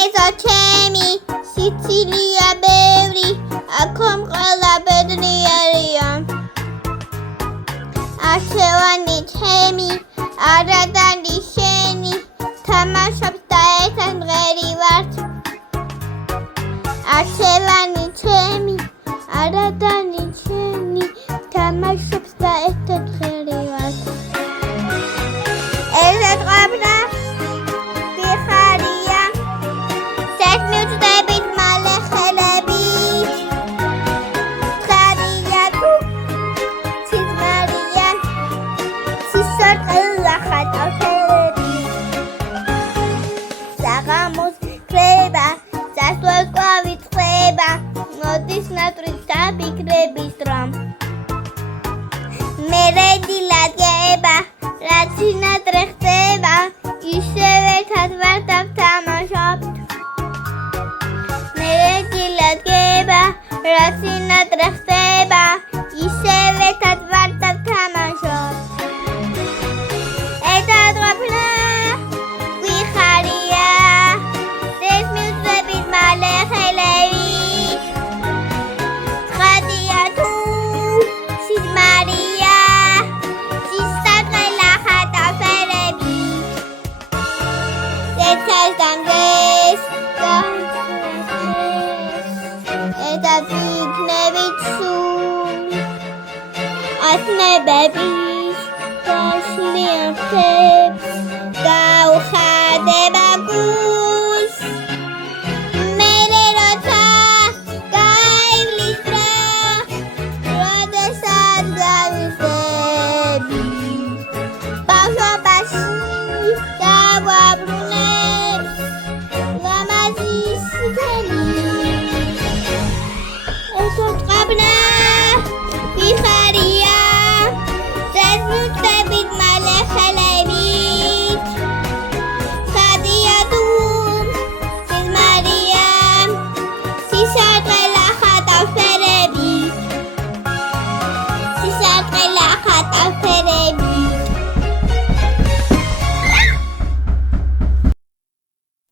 Ezochemi, Sicilia ბევრი, აქომ ყველა ბედნიერია. Არჩევანი ჩემი, არადანი შენი, თამაშობს და ერთად მღერი ვართ. Არჩევანი ჩემი, არადანი შენი, თამაშობს და ერთად მღერი ვართ. ერთად ყოფნა ვიხარია, სექმივწდებით მალე ხელებით. ცხადია თუ ცისმარიან, ცისორტყელა ხატავები. საღამოს ქრება, სასვლელს ყვავი წყდება, მოდის ნატრით დაფიქრების დრო. მერე დილად გება, რაც სინათლე ხდება, ისევ ერთად ვართ და ვთამაშობთ. მერე დილად გება, რაც სინათლე ხდება, ისევ ერთად ვართ და ვთამაშობთ. ერთად ყოფნა გვიხარია, სექმივწდებით მალე ხელებით. ცხადია თუ სიზმარია, ცისორტყელა ხატავები. ერთად დამდეს, ერთად ვიქნებით სულ, აცნებების გაშლიან ხებს.